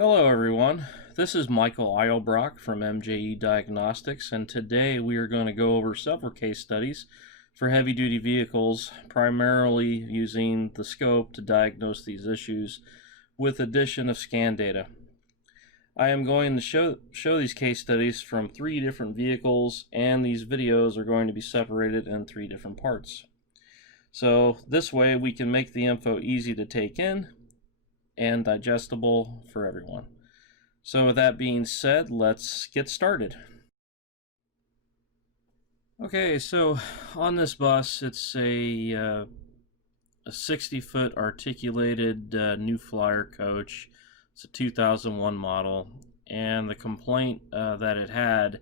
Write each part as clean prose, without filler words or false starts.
Hello everyone, this is Michael Eilbrock from MJE Diagnostics, and today we are going to go over several case studies for heavy-duty vehicles, primarily using the scope to diagnose these issues with addition of scan data. I am going to show these case studies from 3 different vehicles, and these videos are going to be separated in 3 different parts. So this way we can make the info easy to take in and digestible for everyone. So with that being said, let's get started. Okay, so on this bus, it's a 60-foot articulated New Flyer coach. It's a 2001 model, and the complaint that it had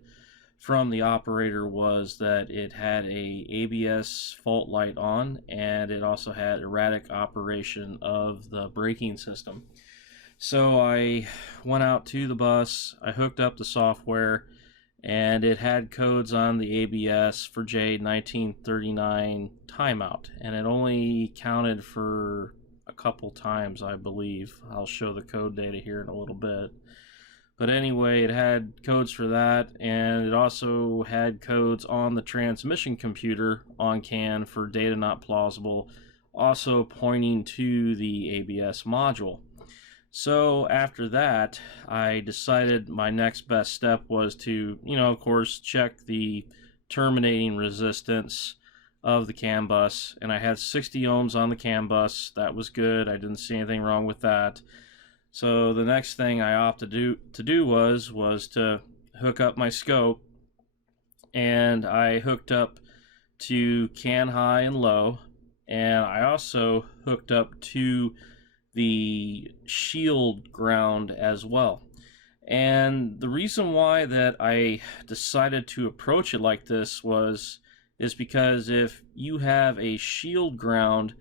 from the operator was that it had a ABS fault light on, and it also had erratic operation of the braking system. So I went out to the bus, I hooked up the software, and it had codes on the ABS for J1939 timeout, and it only counted for a couple times, I believe. I'll show the code data here in a little bit. But anyway, it had codes for that, and it also had codes on the transmission computer on CAN for data not plausible, also pointing to the ABS module. So after that, I decided my next best step was to, of course, check the terminating resistance of the CAN bus, and I had 60 ohms on the CAN bus. That was good. I didn't see anything wrong with that. So the next thing I opted to do was to hook up my scope, and I hooked up to CAN high and low, and I also hooked up to the shield ground as well. And the reason why that I decided to approach it like this is because if you have a shield ground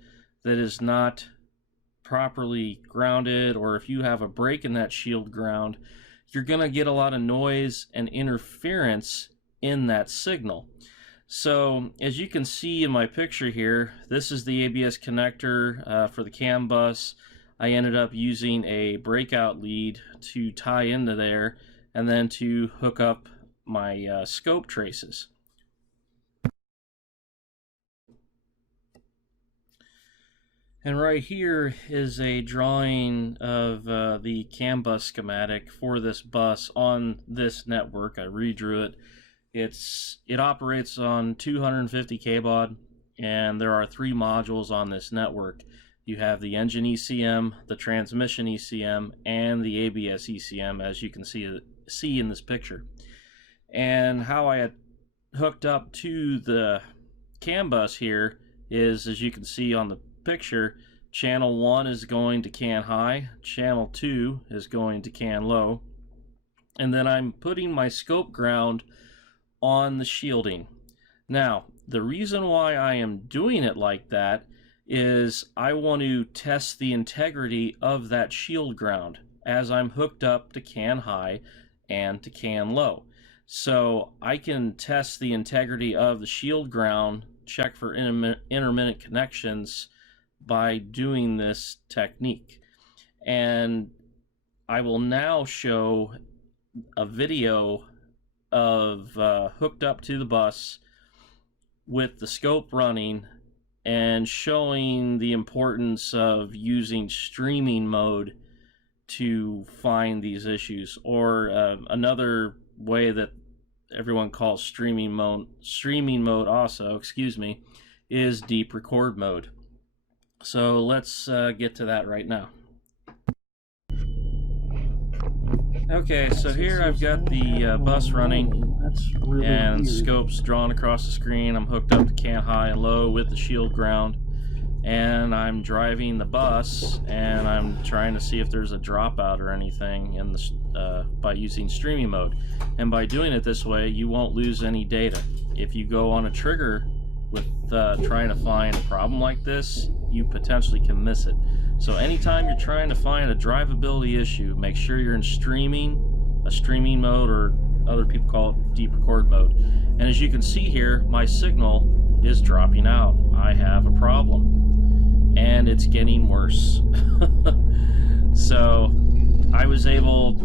that is not properly grounded, or if you have a break in that shield ground, you're going to get a lot of noise and interference in that signal. So as you can see in my picture here, this is the ABS connector for the CAN bus. I ended up using a breakout lead to tie into there and then to hook up my scope traces. And right here is a drawing of the CAN bus schematic for this bus on this network. I redrew it. It operates on 250 kbaud, and there are 3 modules on this network. You have the engine ECM, the transmission ECM, and the ABS ECM, as you can see in this picture. And how I had hooked up to the CAN bus here is, as you can see on the picture, channel 1 is going to CAN high, channel 2 is going to CAN low, and then I'm putting my scope ground on the shielding. Now, the reason why I am doing it like that is I want to test the integrity of that shield ground as I'm hooked up to CAN high and to CAN low. So I can test the integrity of the shield ground, check for intermittent connections by doing this technique. And I will now show a video of hooked up to the bus with the scope running and showing the importance of using streaming mode to find these issues, or another way that everyone calls streaming mode also, is deep record mode. So let's get to that right now. Okay, so here I've got the bus running, and scopes drawn across the screen. I'm hooked up to CAN high and low with the shield ground, and I'm driving the bus, and I'm trying to see if there's a dropout or anything in the, by using streaming mode. And by doing it this way, you won't lose any data. If you go on a trigger with trying to find a problem like this, you potentially can miss it. So anytime you're trying to find a drivability issue, make sure you're in streaming mode, or other people call it deep record mode. And as you can see here, my signal is dropping out. I have a problem, and it's getting worse. So I I was able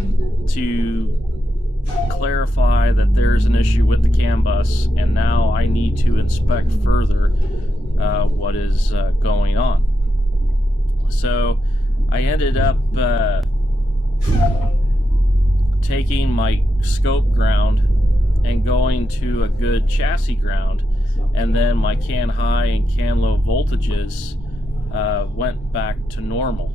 to clarify that there's an issue with the CAN bus, and now I need to inspect further what is going on. So I ended up taking my scope ground and going to a good chassis ground, and then my CAN high and CAN low voltages went back to normal.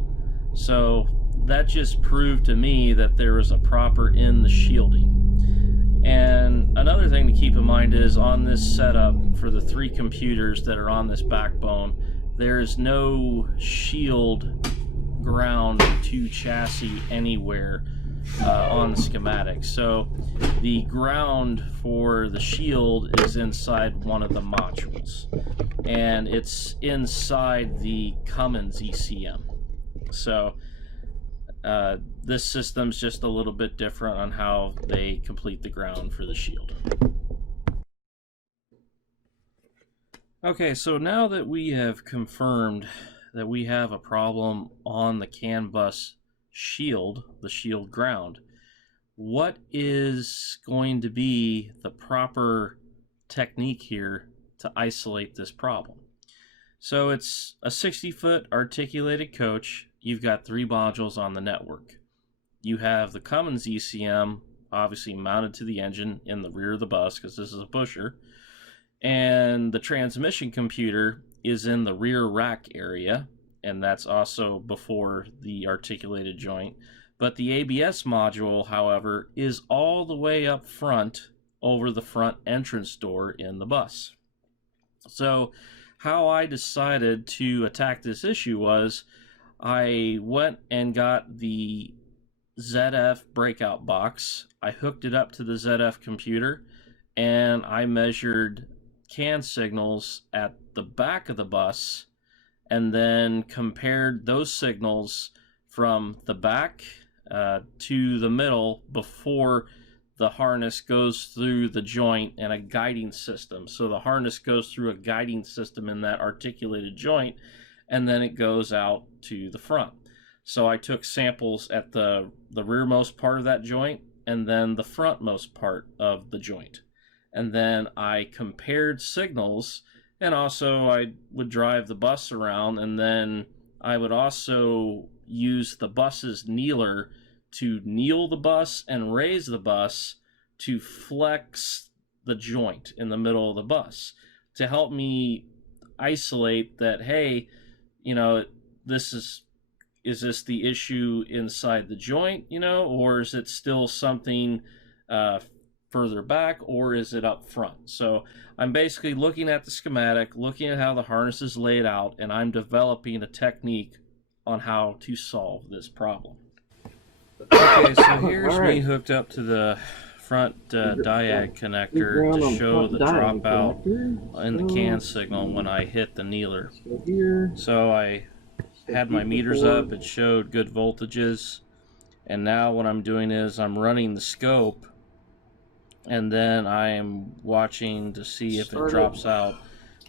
So that just proved to me that there was a proper in the shielding. And another thing to keep in mind is on this setup for the 3 computers that are on this backbone, there is no shield ground to chassis anywhere on the schematic. So the ground for the shield is inside one of the modules, and it's inside the Cummins ECM. So this system's just a little bit different on how they complete the ground for the shield. Okay, so now that we have confirmed that we have a problem on the CAN bus shield, the shield ground, what is going to be the proper technique here to isolate this problem? So it's a 60-foot articulated coach. You've got 3 modules on the network. You have the Cummins ECM obviously mounted to the engine in the rear of the bus, because this is a pusher, and the transmission computer is in the rear rack area, and that's also before the articulated joint. But the ABS module, however, is all the way up front over the front entrance door in the bus. So how I decided to attack this issue was I went and got the ZF breakout box. I hooked it up to the ZF computer, and I measured CAN signals at the back of the bus, and then compared those signals from the back to the middle before the harness goes through the joint and a guiding system. So the harness goes through a guiding system in that articulated joint, and then it goes out to the front. So I took samples at the rearmost part of that joint and then the frontmost part of the joint. And then I compared signals, and also I would drive the bus around, and then I would also use the bus's kneeler to kneel the bus and raise the bus to flex the joint in the middle of the bus to help me isolate that, hey, you know, is this the issue inside the joint, you know, or is it still something further back, or is it up front? So I'm basically looking at the schematic, looking at how the harness is laid out, and I'm developing a technique on how to solve this problem. Okay, so here's me hooked up to the front diag connector to show the dropout in the CAN signal when I hit the kneeler. So I had my meters up, it showed good voltages, and now what I'm doing is I'm running the scope, and then I am watching to see if it drops out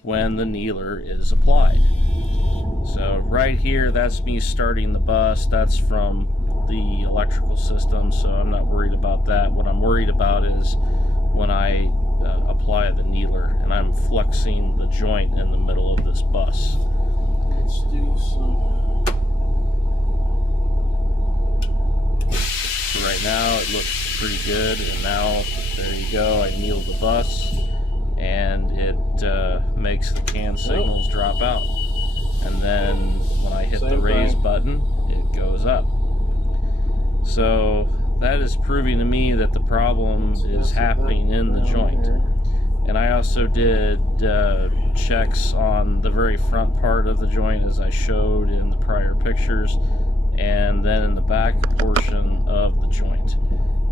when the kneeler is applied. So right here, that's me starting the bus. That's from the electrical system, so I'm not worried about that. What I'm worried about is when I apply the kneeler, and I'm flexing the joint in the middle of this bus. Let's do some. So right now it looks pretty good, and now there you go. I kneel the bus, and it makes the CAN signals drop out. And then when I hit the raise button, it goes up. So that is proving to me that the problem is happening in the joint. And I also did checks on the very front part of the joint, as I showed in the prior pictures, and then in the back portion of the joint.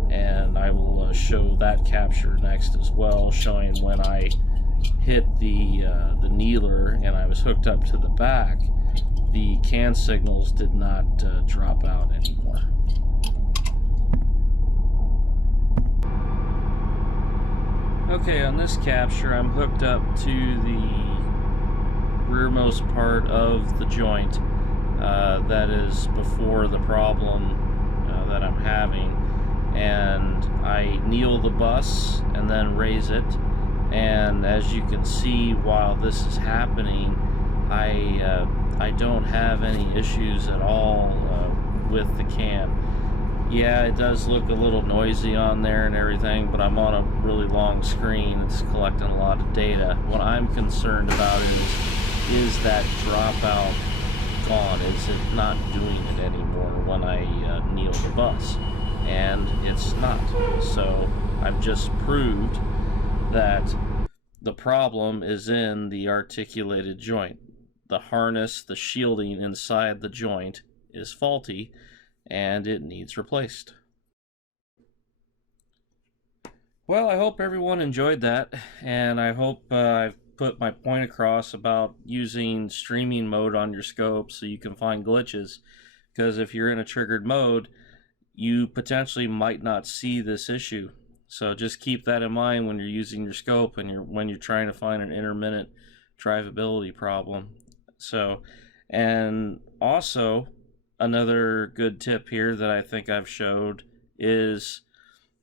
And I will show that capture next as well, showing when I hit the kneeler and I was hooked up to the back, the CAN signals did not drop out anymore. Okay, on this capture I'm hooked up to the rearmost part of the joint that is before the problem that I'm having, and I kneel the bus and then raise it, and as you can see while this is happening, I don't have any issues at all with the cam. Yeah, it does look a little noisy on there and everything, but I'm on a really long screen. It's collecting a lot of data. What I'm concerned about is that dropout gone? Is it not doing it anymore when I kneel the bus? And it's not. So I've just proved that the problem is in the articulated joint. The harness, the shielding inside the joint is faulty, and it needs replaced. Well, I hope everyone enjoyed that, and I hope I've put my point across about using streaming mode on your scope so you can find glitches, because if you're in a triggered mode, you potentially might not see this issue. So just keep that in mind when you're using your scope and when you're trying to find an intermittent drivability problem. So, and also another good tip here that I think I've showed is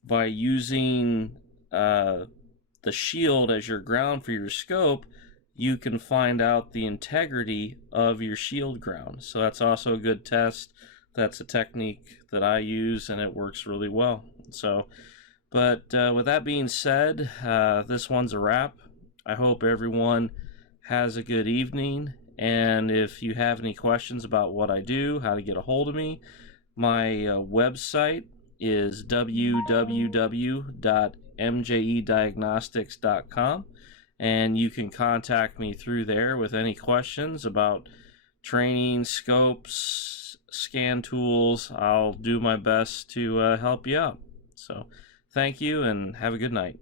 by using the shield as your ground for your scope, you can find out the integrity of your shield ground. So that's also a good test. That's a technique that I use, and it works really well. So, but with that being said, this one's a wrap. I hope everyone has a good evening. And if you have any questions about what I do, how to get a hold of me, my website is www.mjediagnostics.com, and you can contact me through there with any questions about training, scopes, scan tools. I'll do my best to help you out. So thank you and have a good night.